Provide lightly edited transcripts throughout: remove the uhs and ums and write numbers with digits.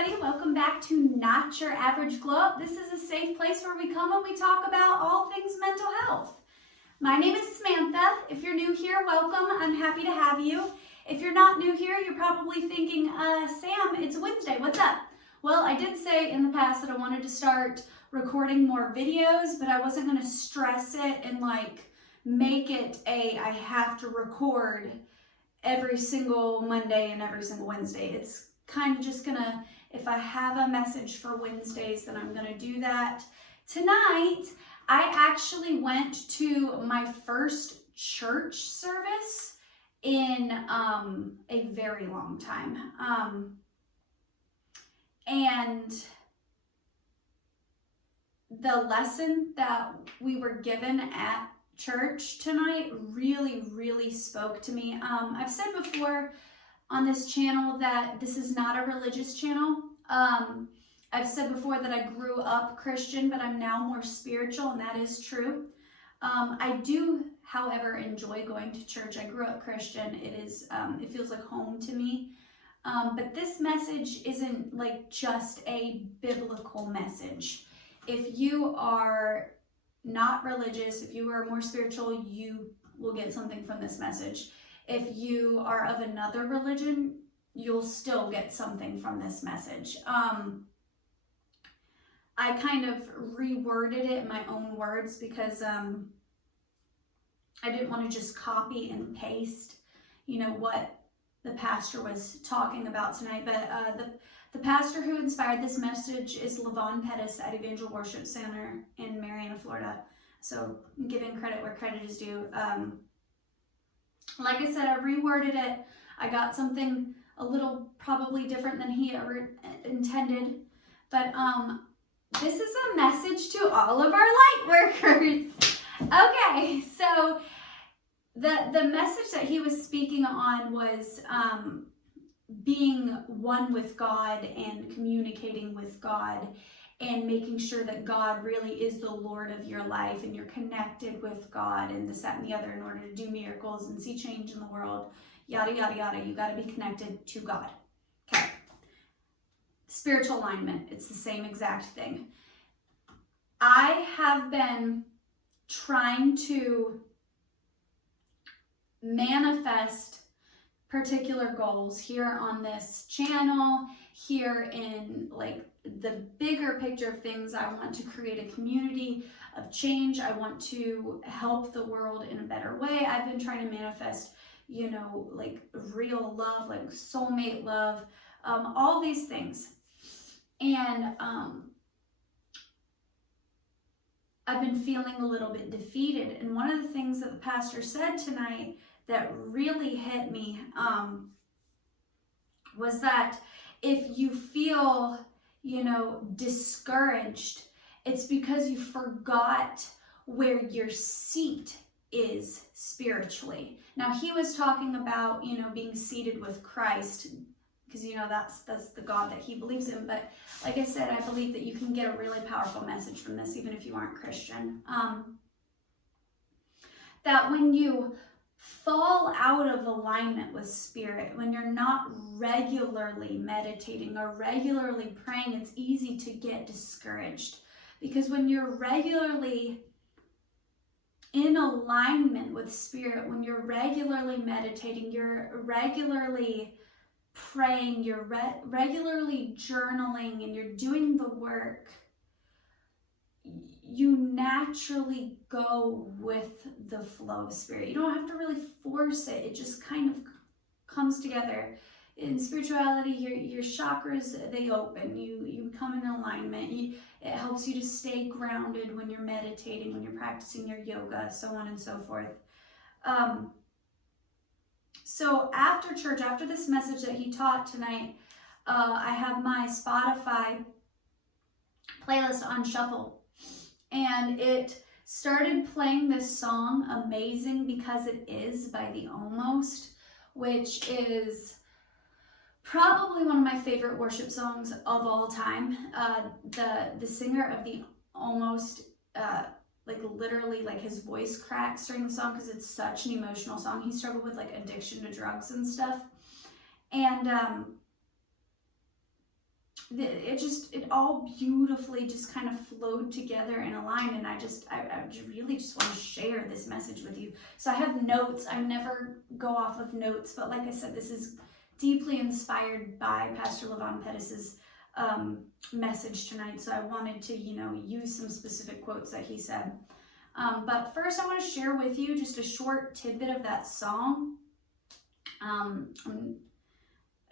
everybody. Welcome back to Not Your Average Glow Up. This is a safe place where we come and we talk about all things mental health. My name is Samantha. If you're new here, welcome. I'm happy to have you. If you're not new here, you're probably thinking, Sam, it's Wednesday. What's up? Well, I did say in the past that I wanted to start recording more videos, but I wasn't going to stress it and make it I have to record every single Monday and every single Wednesday. It's kind of just gonna, if I have a message for Wednesdays, then I'm gonna do that. Tonight, I actually went to my first church service in a very long time. And the lesson that we were given at church tonight really spoke to me. I've said before on this channel that this is not a religious channel. I've said before that I grew up Christian, but I'm now more spiritual, and that is true. I do, however, enjoy going to church. I grew up Christian. It feels like home to me. But this message isn't just a biblical message. If you are not religious, if you are more spiritual, you will get something from this message. If you are of another religion, you'll still get something from this message. I kind of reworded it in my own words because I didn't want to just copy and paste, what the pastor was talking about tonight. But the pastor who inspired this message is Levon Pettis at Evangel Worship Center in Marianna, Florida. So I'm giving credit where credit is due. Like I said, I reworded it. I got something a little probably different than he ever intended. But this is a message to all of our light workers. Okay, so the message that he was speaking on was being one with God and communicating with God and making sure that God really is the Lord of your life and you're connected with God and this, that, and the other in order to do miracles and see change in the world, yada, yada, yada. You got to be connected to God. Okay. Spiritual alignment, it's the same exact thing. I have been trying to manifest particular goals here on this channel, here in the bigger picture of things. I want to create a community of change. I want to help the world in a better way. I've been trying to manifest, real love, soulmate love, all these things. And I've been feeling a little bit defeated. And one of the things that the pastor said tonight that really hit me was that if you feel, discouraged, it's because you forgot where your seat is spiritually. Now, he was talking about, being seated with Christ, because, that's the God that he believes in. But like I said, I believe that you can get a really powerful message from this, even if you aren't Christian. That when you fall out of alignment with spirit, when you're not regularly meditating or regularly praying, it's easy to get discouraged. Because when you're regularly in alignment with spirit, when you're regularly meditating, you're regularly praying, you're regularly journaling, and you're doing the work, you naturally go with the flow of spirit. You don't have to really force it. It just kind of comes together. In spirituality, your chakras, they open. You come in alignment. It helps you to stay grounded when you're meditating, when you're practicing your yoga, so on and so forth. So after church, after this message that he taught tonight, I have my Spotify playlist on shuffle. And it started playing this song, Amazing Because It Is by The Almost, which is probably one of my favorite worship songs of all time. The singer of The Almost, literally his voice cracks during the song because it's such an emotional song. He struggled with addiction to drugs and stuff. And it all beautifully just kind of flowed together and aligned, and I really just want to share this message with you. So I have notes. I never go off of notes, but like I said, this is deeply inspired by Pastor Levon Pettis's message tonight. So I wanted to, use some specific quotes that he said. But first I want to share with you just a short tidbit of that song. I'm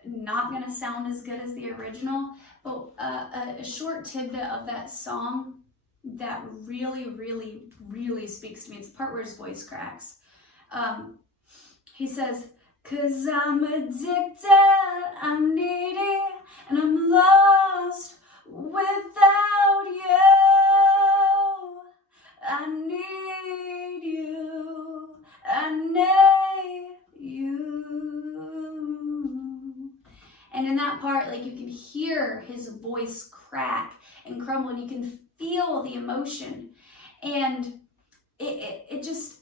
not going to sound as good as the original, but a short tidbit of that song that really, really, really speaks to me. It's the part where his voice cracks. He says, "'Cause I'm addicted, I'm needy, and I'm lost without you. I need you, I need you." And in that part, like, you can hear his voice crack and crumble, and you can feel the emotion. And it just,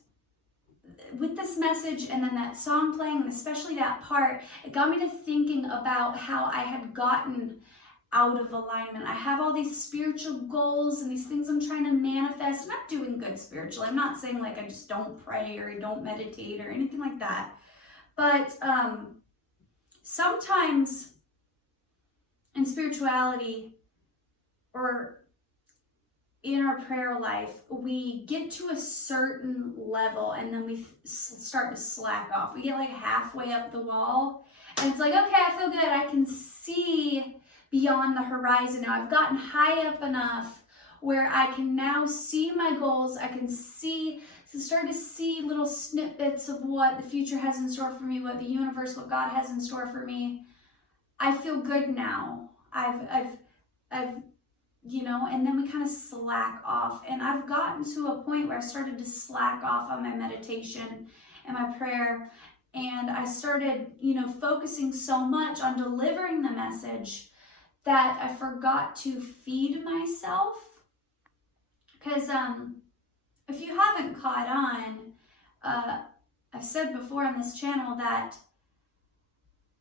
with this message and then that song playing, and especially that part, it got me to thinking about how I had gotten out of alignment. I have all these spiritual goals and these things I'm trying to manifest, and I'm doing good spiritually. I'm not saying like I just don't pray or I don't meditate or anything like that. But sometimes in spirituality or in our prayer life, we get to a certain level and then we start to slack off. We get like halfway up the wall and it's like, okay, I feel good. I can see beyond the horizon now. I've gotten high up enough where I can now see my goals. I can start to see little snippets of what the future has in store for me, what the universe, what God has in store for me. I feel good now. I've and then we kind of slack off. And I've gotten to a point where I started to slack off on my meditation and my prayer. And I started, focusing so much on delivering the message that I forgot to feed myself. Because if you haven't caught on, I've said before on this channel that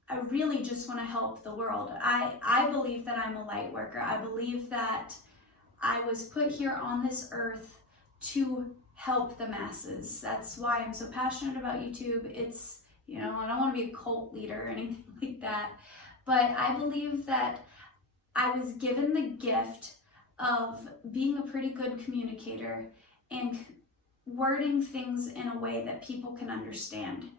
I really just want to help the world. I believe that I'm a light worker. I believe that I was put here on this earth to help the masses. That's why I'm so passionate about YouTube. It's, I don't want to be a cult leader or anything like that, but I believe that I was given the gift of being a pretty good communicator and wording things in a way that people can understand.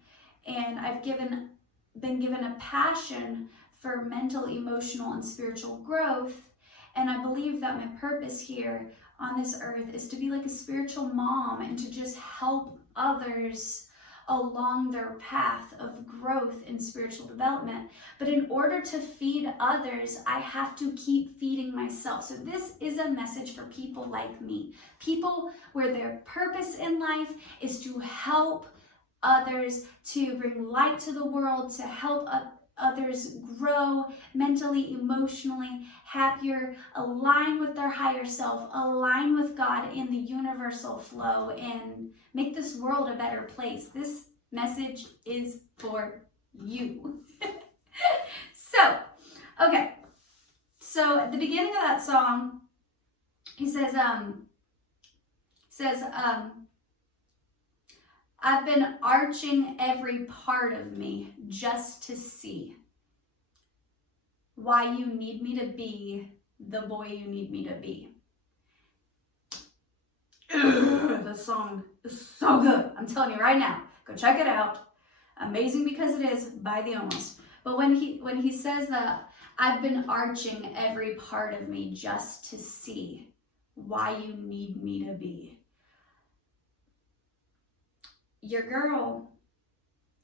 And I've been given a passion for mental, emotional, and spiritual growth. And I believe that my purpose here on this earth is to be like a spiritual mom and to just help others along their path of growth and spiritual development. But in order to feed others, I have to keep feeding myself. So this is a message for people like me, people where their purpose in life is to help others, to bring light to the world, to help others grow mentally, emotionally, happier, align with their higher self, align with God in the universal flow, and make this world a better place. This message is for you. So at the beginning of that song, he says, "I've been arching every part of me just to see why you need me to be the boy you need me to be." This song is so good. I'm telling you right now, go check it out. Amazing Because It Is by The Almost. But when he says that, "I've been arching every part of me just to see why you need me to be." Your girl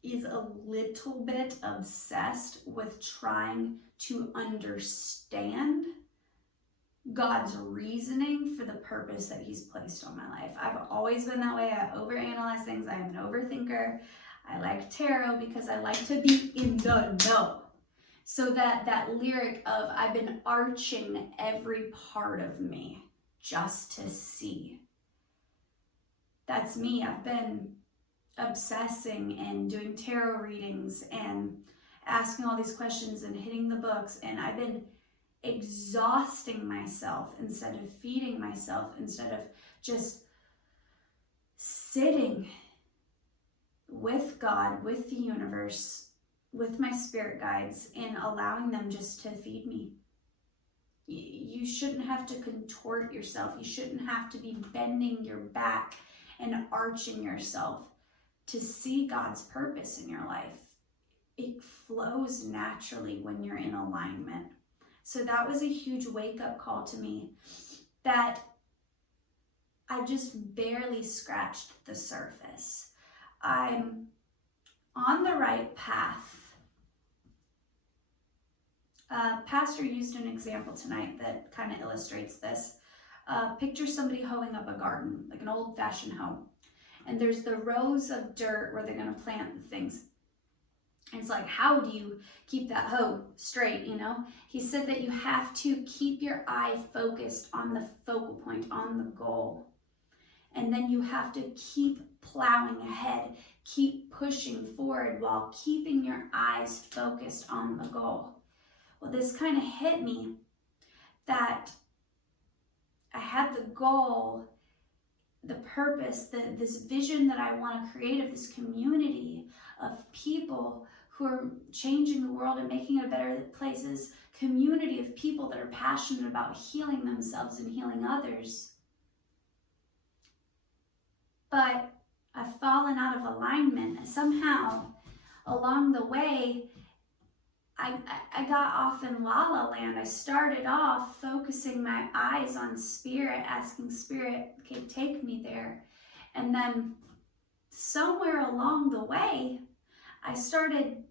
is a little bit obsessed with trying to understand God's reasoning for the purpose that he's placed on my life. I've always been that way. I overanalyze things. I am an overthinker. I like tarot because I like to be in the know. So that lyric of "I've been arching every part of me just to see." That's me. I've been obsessing and doing tarot readings and asking all these questions and hitting the books, and I've been exhausting myself instead of feeding myself, instead of just sitting with God, with the universe, with my spirit guides, and allowing them just to feed me. You shouldn't have to contort yourself. You shouldn't have to be bending your back and arching yourself to see God's purpose in your life. It flows naturally when you're in alignment. So that was a huge wake-up call to me, that I just barely scratched the surface. I'm on the right path. Pastor used an example tonight that kind of illustrates this. Picture somebody hoeing up a garden, like an old-fashioned hoe. And there's the rows of dirt where they're going to plant the things. And it's like, how do you keep that hoe straight, you know? He said that you have to keep your eye focused on the focal point, on the goal. And then you have to keep plowing ahead, keep pushing forward while keeping your eyes focused on the goal. Well, this kind of hit me that I had the goal, the purpose, this vision that I want to create of this community of people who are changing the world and making it a better place, this community of people that are passionate about healing themselves and healing others. But I've fallen out of alignment. Somehow, along the way, I got off in la la land. I started off focusing my eyes on Spirit, asking Spirit, okay, take me there. And then somewhere along the way, I started,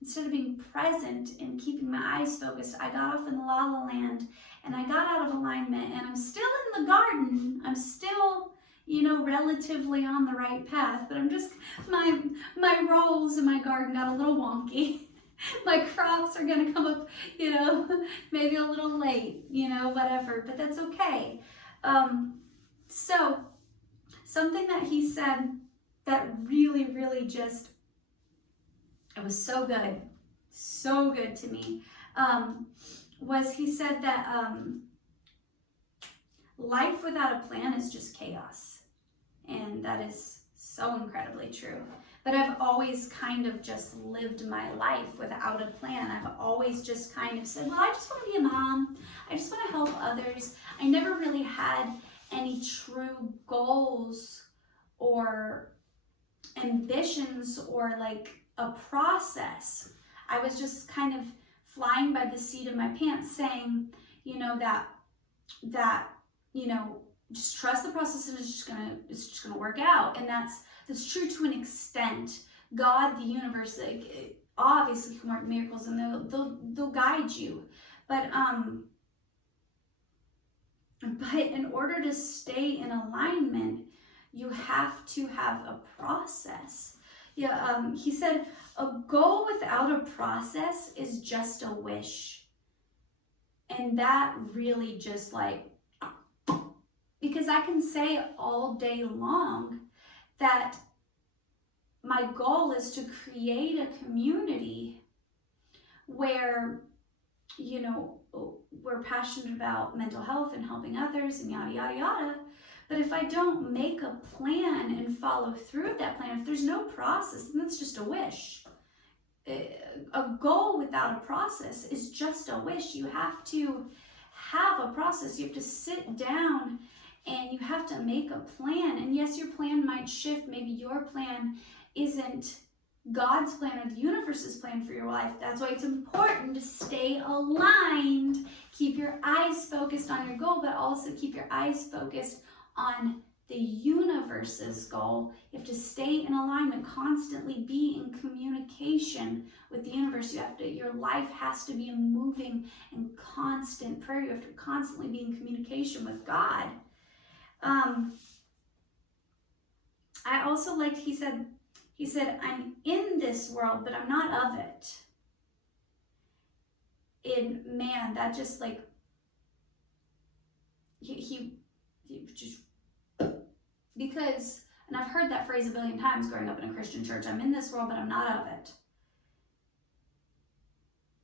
instead of being present and keeping my eyes focused, I got off in la la land and I got out of alignment, and I'm still in the garden. I'm still, you know, relatively on the right path, but I'm just, my roles in my garden got a little wonky. My crops are going to come up, you know, maybe a little late, you know, whatever, but that's okay. So something that he said that really, really just, it was so good to me, was he said that life without a plan is just chaos. And that is so incredibly true. But I've always kind of just lived my life without a plan. I've always just kind of said, well, I just want to be a mom. I just want to help others. I never really had any true goals or ambitions or like a process. I was just kind of flying by the seat of my pants, saying, you know, that you know, just trust the process and it's just gonna work out. And that's true to an extent. God, the universe, like, obviously can work miracles, and they'll guide you. But in order to stay in alignment, you have to have a process. Yeah, he said a goal without a process is just a wish. And that really just like, because I can say all day long that my goal is to create a community where, you know, we're passionate about mental health and helping others and yada, yada, yada. But if I don't make a plan and follow through with that plan, if there's no process, then that's just a wish. A goal without a process is just a wish. You have to have a process. You have to sit down and you have to make a plan. And yes, your plan might shift. Maybe your plan isn't God's plan or the universe's plan for your life. That's why it's important to stay aligned. Keep your eyes focused on your goal, but also keep your eyes focused on the universe's goal. You have to stay in alignment, constantly be in communication with the universe. Your life has to be a moving and constant prayer. You have to constantly be in communication with God. I also liked, he said, I'm in this world, but I'm not of it. And man, that just like, he just, because, and I've heard that phrase a billion times growing up in a Christian church, I'm in this world, but I'm not of it.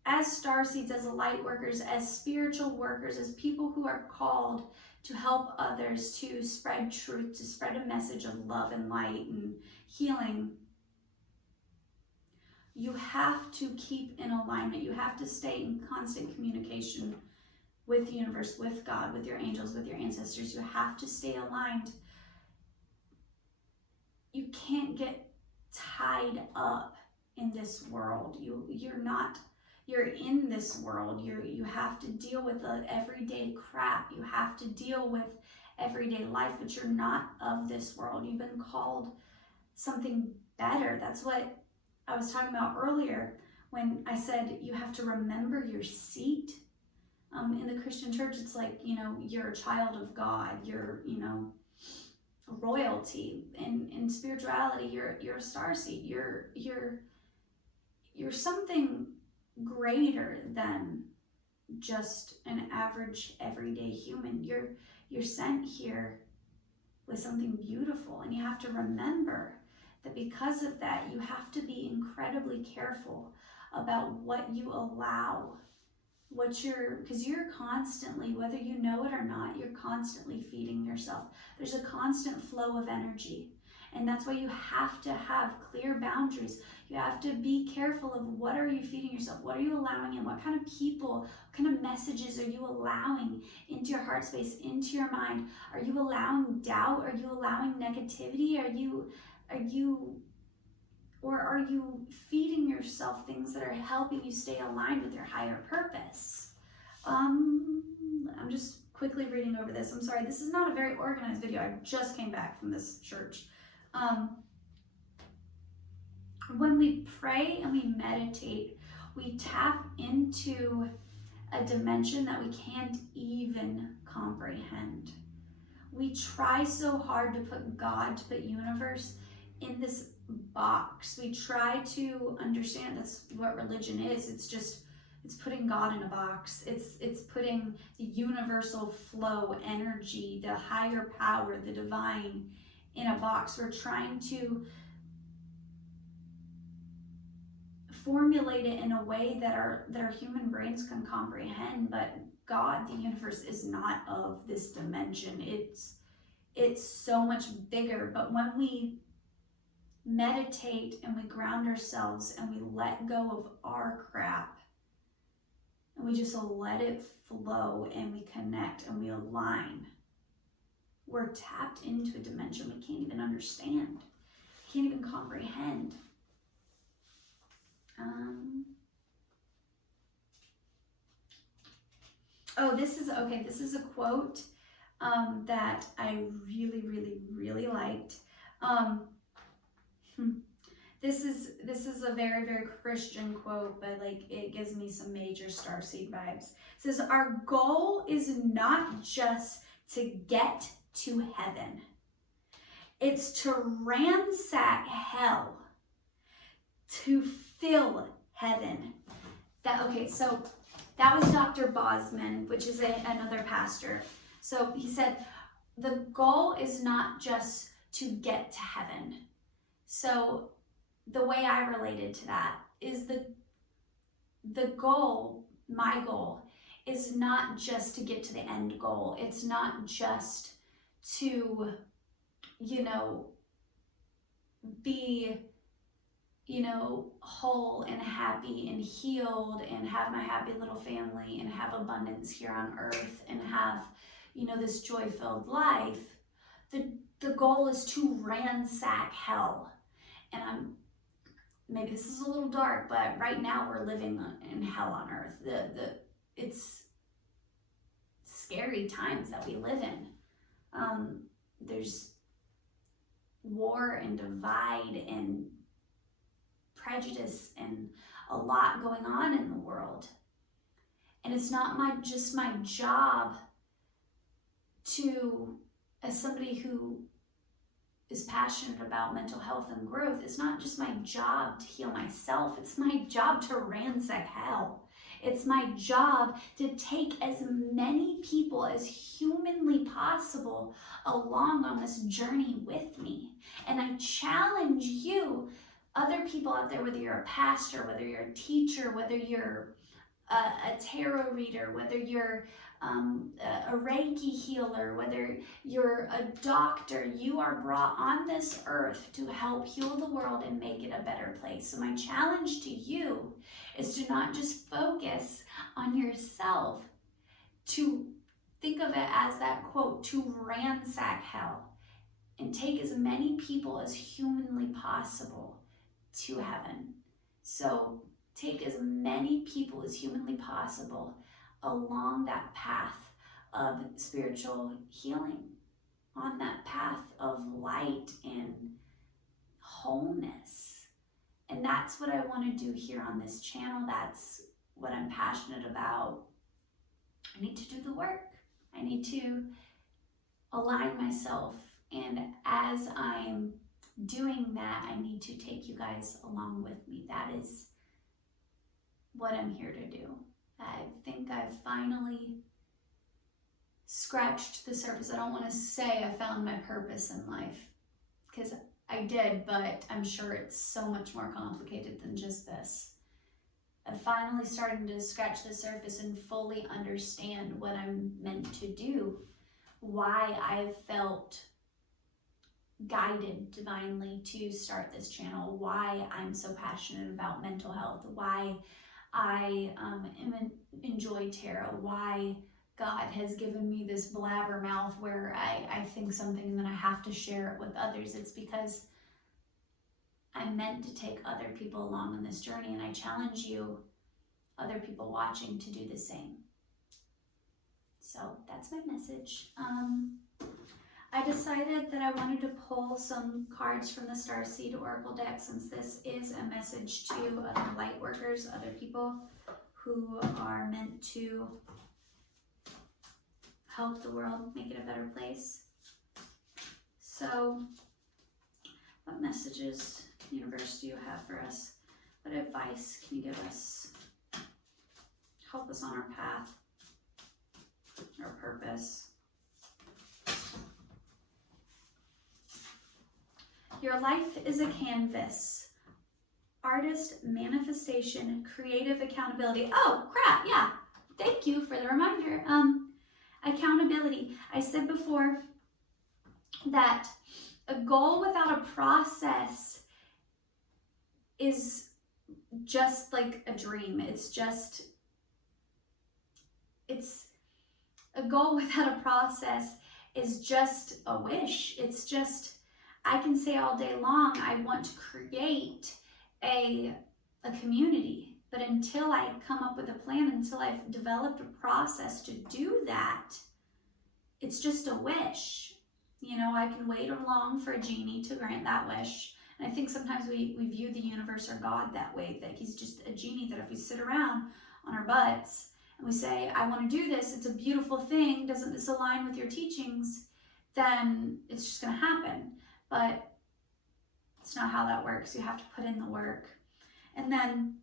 as starseeds, as light workers, as spiritual workers, as people who are called to help others, to spread truth, to spread a message of love and light and healing, you have to keep in alignment. You have to stay in constant communication with the universe, with God, with your angels, with your ancestors. You have to stay aligned. You can't get tied up in this world. You're in this world. You have to deal with the everyday crap. You have to deal with everyday life, but you're not of this world. You've been called something better. That's what I was talking about earlier when I said you have to remember your seat. In the Christian church, it's like, you're a child of God. You're, royalty. In spirituality, you're a starseed. You're something greater than just an average everyday human. You're sent here with something beautiful, and you have to remember that because of that, you have to be incredibly careful about what you allow, because you're constantly, whether you know it or not, you're constantly feeding yourself. There's a constant flow of energy, and that's why you have to have clear boundaries. You have to be careful of what are you feeding yourself, what are you allowing in, what kind of people, what kind of messages are you allowing into your heart space, into your mind. Are you allowing doubt? Are you allowing negativity? Or are you feeding yourself things that are helping you stay aligned with your higher purpose? I'm just quickly reading over this. I'm sorry, this is not a very organized video. I just came back from this church. When we pray and we meditate, we tap into a dimension that we can't even comprehend. We try so hard to put God, to put universe in this box. We try to understand that's what religion is. It's putting God in a box. It's putting the universal flow, energy, the higher power, the divine in a box. We're trying to formulate it in a way that our human brains can comprehend, but God, the universe, is not of this dimension. It's so much bigger. But when we meditate and we ground ourselves and we let go of our crap and we just let it flow and we connect and we align, we're tapped into a dimension we can't even understand, can't even comprehend. This is a quote that I really, really, really liked. This is a very, very Christian quote, but it gives me some major starseed vibes. It says, "Our goal is not just to get to heaven. It's to ransack hell to fill heaven." So that was Dr. Bosman, which is another pastor. So he said, the goal is not just to get to heaven. So the way I related to that is the goal, my goal, is not just to get to the end goal. It's not just to, be, whole and happy and healed and have my happy little family and have abundance here on earth and have, this joy-filled life. The goal is to ransack hell. And maybe this is a little dark, but right now we're living in hell on earth. It's scary times that we live in. There's war and divide and prejudice and a lot going on in the world. And it's not just my job to, as somebody who is passionate about mental health and growth, it's not just my job to heal myself, it's my job to ransack hell. It's my job to take as many people as humanly possible along on this journey with me. And I challenge you, other people out there, whether you're a pastor, whether you're a teacher, whether you're a tarot reader, whether you're a Reiki healer, whether you're a doctor, you are brought on this earth to help heal the world and make it a better place. So my challenge to you is to not just focus on yourself, to think of it as that quote, to ransack hell and take as many people as humanly possible to heaven. So take as many people as humanly possible along that path of spiritual healing, on that path of light and wholeness. And that's what I want to do here on this channel. That's what I'm passionate about. I need to do the work. I need to align myself. And as I'm doing that, I need to take you guys along with me. That is what I'm here to do. I think I've finally scratched the surface. I don't want to say I found my purpose in life, because I did, but I'm sure it's so much more complicated than just this. I'm finally starting to scratch the surface and fully understand what I'm meant to do, why I've felt guided divinely to start this channel, why I'm so passionate about mental health, why I enjoy tarot, why God has given me this blabbermouth where I think something and then I have to share it with others. It's because I'm meant to take other people along on this journey, and I challenge you, other people watching, to do the same. So that's my message. I decided that I wanted to pull some cards from the Starseed Oracle deck, since this is a message to other light workers, other people who are meant to help the world make it a better place. So, what messages, universe, do you have for us? What advice can you give us? Help us on our path, our purpose. Your life is a canvas. Artist, manifestation, creative accountability. Oh, crap, yeah. Thank you for the reminder. Accountability. I said before that a goal without a process is just like a dream. It's a goal without a process is just a wish. It's just, I can say all day long, I want to create a community, but until I come up with a plan, until I've developed a process to do that, it's just a wish. You know, I can wait long for a genie to grant that wish. And I think sometimes we view the universe or God that way, that he's just a genie that if we sit around on our butts and we say, I want to do this, it's a beautiful thing, doesn't this align with your teachings, then it's just going to happen. But it's not how that works. You have to put in the work. And then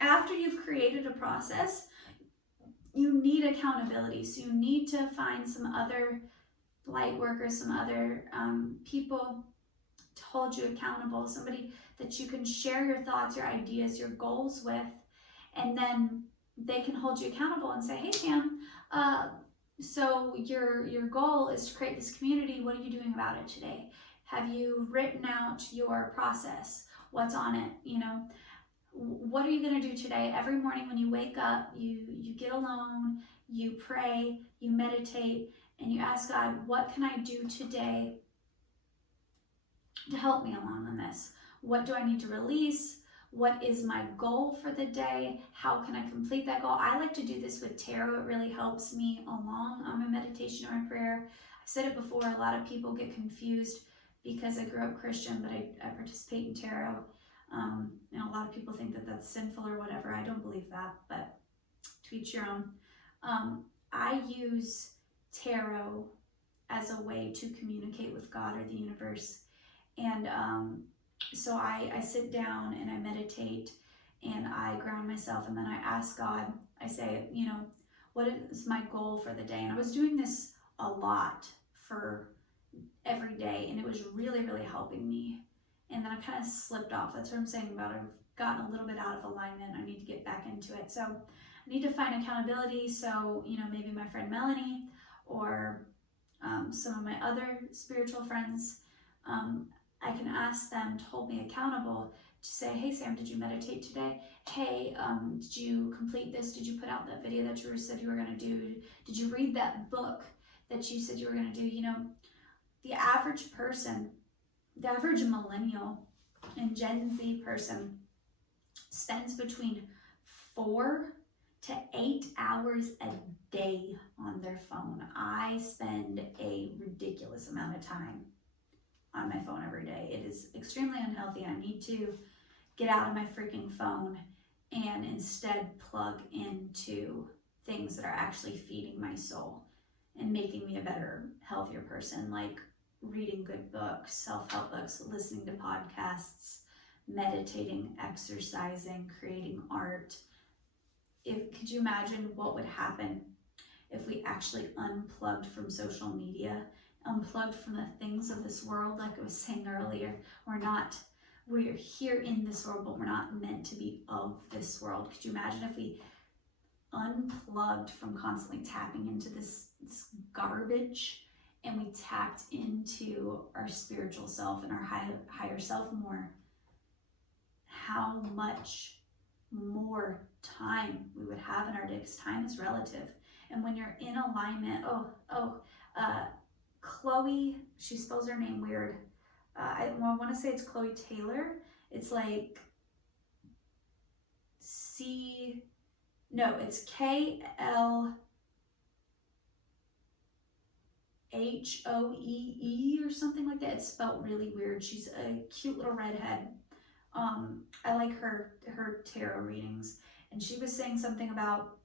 after you've created a process, you need accountability. So you need to find some other light workers, some other people to hold you accountable, somebody that you can share your thoughts, your ideas, your goals with, and then they can hold you accountable and say, hey, Sam, so your goal is to create this community. What are you doing about it today? Have you written out your process? What's on it? You know, what are you going to do today? Every morning when you wake up, you get alone, you pray, you meditate, and you ask God, what can I do today to help me along on this? What do I need to release? What is my goal for the day? How can I complete that goal? I like to do this with tarot. It really helps me along on my meditation or my prayer. I've said it before, a lot of people get confused because I grew up Christian, but I participate in tarot. And a lot of people think that that's sinful or whatever. I don't believe that, but to each your own. I use tarot as a way to communicate with God or the universe. And so I sit down and I meditate and I ground myself, and then I ask God, I say, you know, what is my goal for the day? And I was doing this a lot for every day, and it was really, really helping me. And then I kind of slipped off. That's what I'm saying about I've gotten a little bit out of alignment. I need to get back into it. So need to find accountability. So, maybe my friend Melanie or some of my other spiritual friends, I can ask them to hold me accountable to say, hey, Sam, did you meditate today? Hey, did you complete this? Did you put out that video that you said you were going to do? Did you read that book that you said you were going to do? The average person, the average millennial and Gen Z person spends between 4 to 8 hours a day on their phone. I spend a ridiculous amount of time on my phone every day. It is extremely unhealthy. I need to get out of my freaking phone and instead plug into things that are actually feeding my soul and making me a better, healthier person, like reading good books, self-help books, listening to podcasts, meditating, exercising, creating art. Could you imagine what would happen if we actually unplugged from social media, unplugged from the things of this world? Like I was saying earlier, we're here in this world, but we're not meant to be of this world. Could you imagine if we unplugged from constantly tapping into this garbage and we tapped into our spiritual self and our higher self more? How much more time we would have in our day, because time is relative. And when you're in alignment, Chloe, she spells her name weird. I want to say it's Chloe Taylor. It's like it's KLHOEE or something like that. It's spelled really weird. She's a cute little redhead. I like her tarot readings, and she was saying something about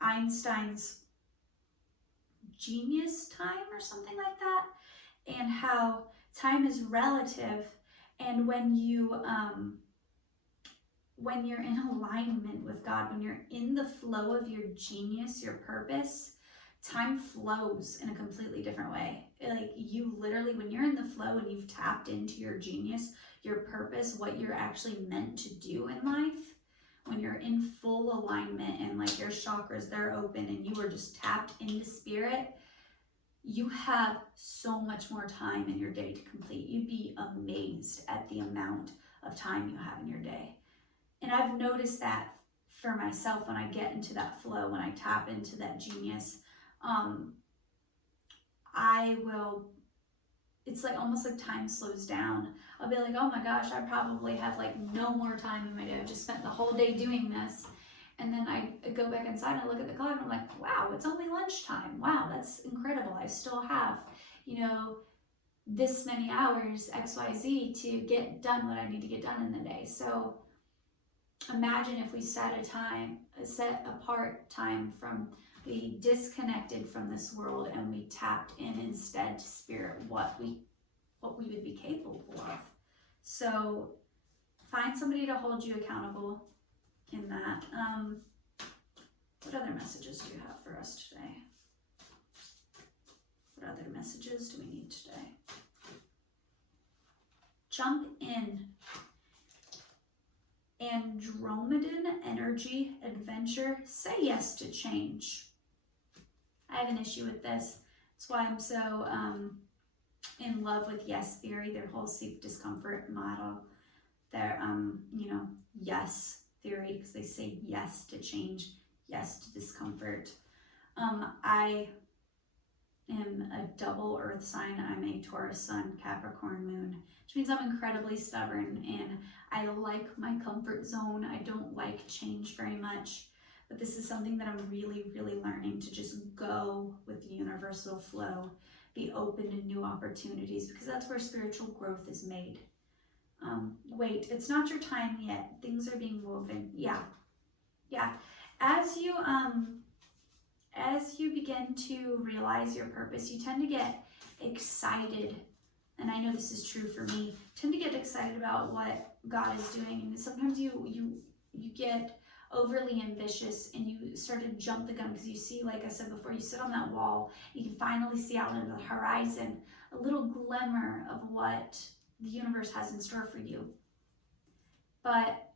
Einstein's genius time or something like that, and how time is relative, and when you're in alignment with God, when you're in the flow of your genius, your purpose, time flows in a completely different way. Like you literally, when you're in the flow and you've tapped into your genius, your purpose, what you're actually meant to do in life, when you're in full alignment and like your chakras, they're open and you are just tapped into spirit, you have so much more time in your day to complete. You'd be amazed at the amount of time you have in your day. And I've noticed that for myself when I get into that flow, when I tap into that genius, it's like almost like time slows down. I'll be like, oh my gosh, I probably have like no more time in my day. I've just spent the whole day doing this. And then I go back inside and I look at the clock and I'm like, wow, it's only lunchtime. Wow, that's incredible. I still have, this many hours, XYZ, to get done what I need to get done in the day. So imagine if we set apart time we disconnected from this world and we tapped in instead to spirit, what we would be capable of. So find somebody to hold you accountable in that. What other messages do you have for us today? What other messages do we need today? Jump in. Andromedan energy, adventure, say yes to change. I have an issue with this. That's why I'm so in love with yes theory, their whole safe discomfort model, their yes theory, because they say yes to change, yes to discomfort. I am a double earth sign. I'm a Taurus sun, Capricorn moon, which means I'm incredibly stubborn and I like my comfort zone. I don't like change very much, but this is something that I'm really, really learning to just go with the universal flow, be open to new opportunities, because that's where spiritual growth is made. Wait, it's not your time yet. Things are being woven. Yeah. As you begin to realize your purpose, you tend to get excited. And I know this is true for me. Tend to get excited about what God is doing. And sometimes you get overly ambitious and you start to jump the gun because you see, like I said before, you sit on that wall, you can finally see out into the horizon a little glimmer of what the universe has in store for you. But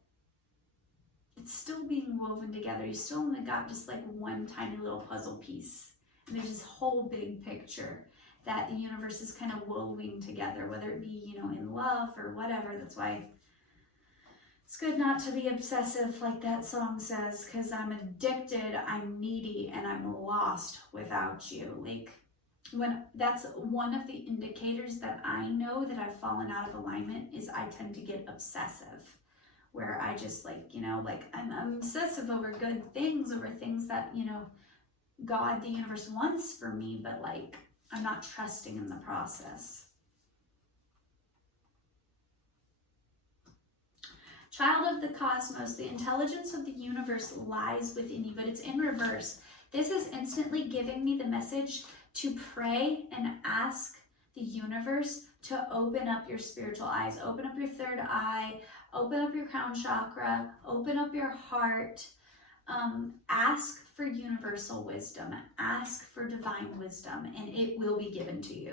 it's still being woven together. You still only got just like one tiny little puzzle piece. And there's this whole big picture that the universe is kind of woven together, whether it be, you know, in love or whatever. That's why it's good not to be obsessive, like that song says, because I'm addicted, I'm needy, and I'm lost without you. Like, when that's one of the indicators that I know that I've fallen out of alignment is I tend to get obsessive, where I just like, you know, like I'm obsessive over good things, over things that, you know, God, the universe wants for me, but like I'm not trusting in the process. Child of the cosmos, the intelligence of the universe lies within you, but it's in reverse. This is instantly giving me the message to pray and ask the universe to open up your spiritual eyes, open up your third eye, open up your crown chakra, open up your heart. Ask for universal wisdom, ask for divine wisdom, and it will be given to you.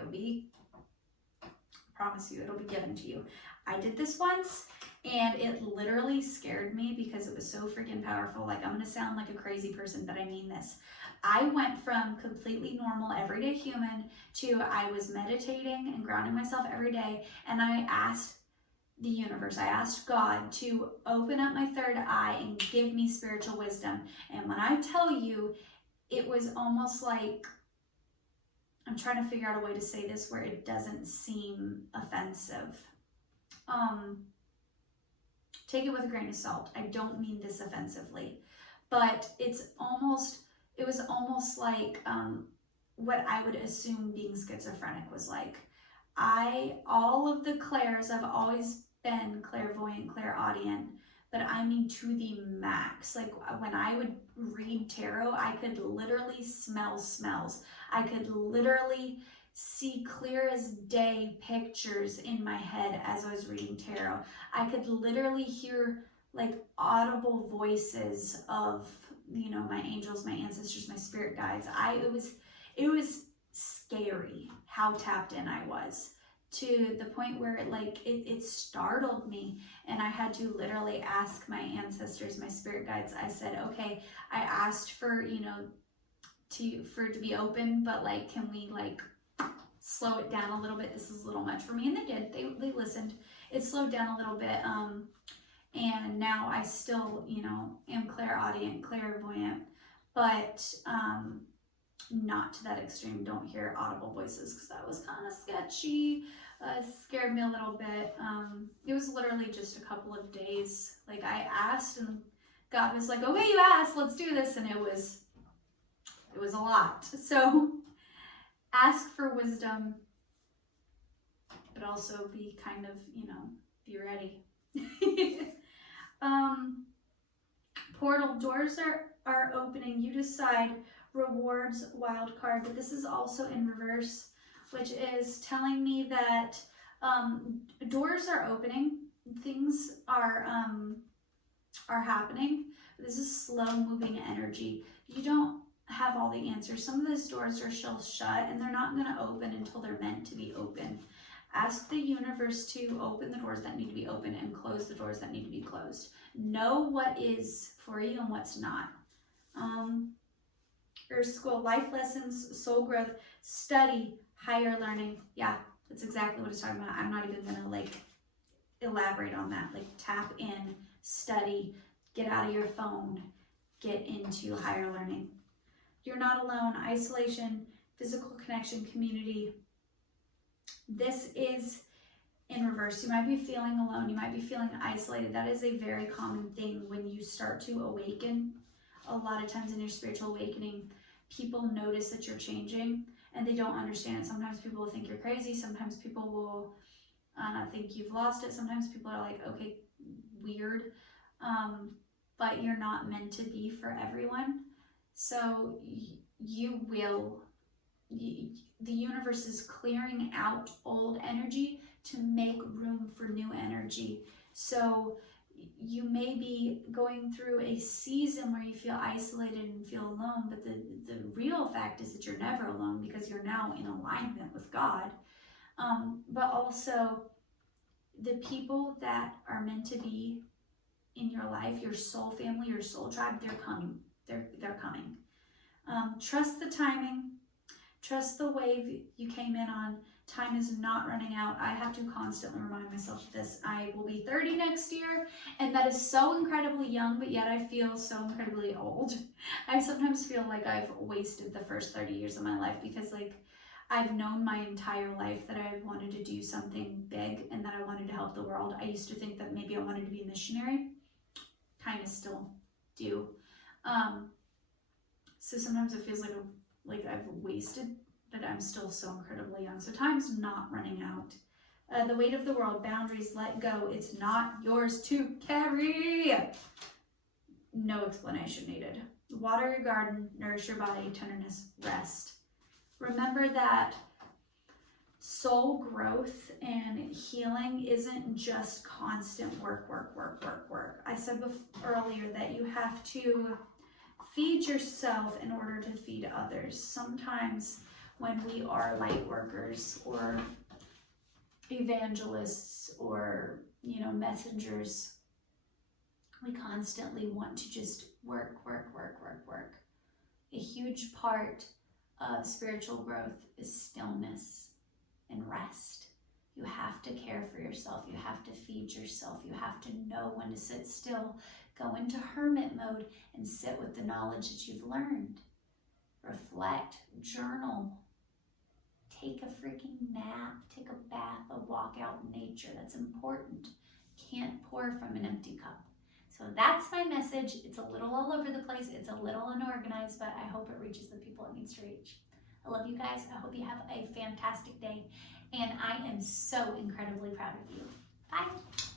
I promise you, it'll be given to you. I did this once, and it literally scared me because it was so freaking powerful. Like, I'm gonna sound like a crazy person, but I mean this. I went from completely normal, everyday human to I was meditating and grounding myself every day, and I asked the universe, I asked God to open up my third eye and give me spiritual wisdom. And when I tell you, it was almost like, I'm trying to figure out a way to say this where it doesn't seem offensive. Take it with a grain of salt. I don't mean this offensively, but it was almost like what I would assume being schizophrenic was like. All of the clairs, I've always been clairvoyant, clairaudient, but I mean to the max. Like, when I would read tarot, I could literally smell smells. I could literally see clear as day pictures in my head as I was reading tarot. I could literally hear like audible voices of, you know, my angels, my ancestors, my spirit guides. It was scary how tapped in I was, to the point where it startled me, and I had to literally ask my ancestors, my spirit guides. I said, okay, I asked for, you know, for it to be open, but like, can we like slow it down a little bit? This is a little much for me. And they did. They listened. It slowed down a little bit. And now I still, you know, am clairaudient, clairvoyant, but not to that extreme. Don't hear audible voices, because that was kind of sketchy. Scared me a little bit. It was literally just a couple of days. Like, I asked, and God was like, okay, you asked, let's do this. And it was a lot. So ask for wisdom, but also be kind of, you know, be ready. Portal doors are opening. You decide. Rewards, wild card, but this is also in reverse, which is telling me that doors are opening, things are happening. This is slow moving energy. You don't have all the answers. Some of those doors are still shut, and they're not going to open until they're meant to be open. Ask the universe to open the doors that need to be open and close the doors that need to be closed. Know what is for you and what's not. Earth School, life lessons, soul growth, study, higher learning. Yeah, that's exactly what it's talking about. I'm not even going to like elaborate on that. Like, tap in, study, get out of your phone, get into higher learning. You're not alone. Isolation, physical connection, community. This is in reverse. You might be feeling alone. You might be feeling isolated. That is a very common thing when you start to awaken. A lot of times in your spiritual awakening, people notice that you're changing and they don't understand it. Sometimes people will think you're crazy. Sometimes people will think you've lost it. Sometimes people are like, okay, weird. But you're not meant to be for everyone. So the universe is clearing out old energy to make room for new energy. So you may be going through a season where you feel isolated and feel alone, but the real fact is that you're never alone, because you're now in alignment with God. But also, the people that are meant to be in your life, your soul family, your soul tribe, they're coming. They're coming. Trust the timing. Trust the wave you came in on. Time is not running out. I have to constantly remind myself of this. I will be 30 next year, and that is so incredibly young, but yet I feel so incredibly old. I sometimes feel like I've wasted the first 30 years of my life because like I've known my entire life that I wanted to do something big and that I wanted to help the world. I used to think that maybe I wanted to be a missionary. Kind of still do. So sometimes it feels like I've wasted, but I'm still so incredibly young. So time's not running out. The weight of the world, boundaries, let go. It's not yours to carry. No explanation needed. Water your garden, nourish your body, tenderness, rest. Remember that soul growth and healing isn't just constant work. I said earlier that you have to feed yourself in order to feed others. Sometimes when we are light workers or evangelists or, messengers, we constantly want to just work. A huge part of spiritual growth is stillness and rest. You have to care for yourself. You have to feed yourself. You have to know when to sit still. Go into hermit mode and sit with the knowledge that you've learned. Reflect, journal, take a freaking nap, take a bath, a walk out in nature. That's important. Can't pour from an empty cup. So that's my message. It's a little all over the place. It's a little unorganized, but I hope it reaches the people it needs to reach. I love you guys. I hope you have a fantastic day. And I am so incredibly proud of you. Bye.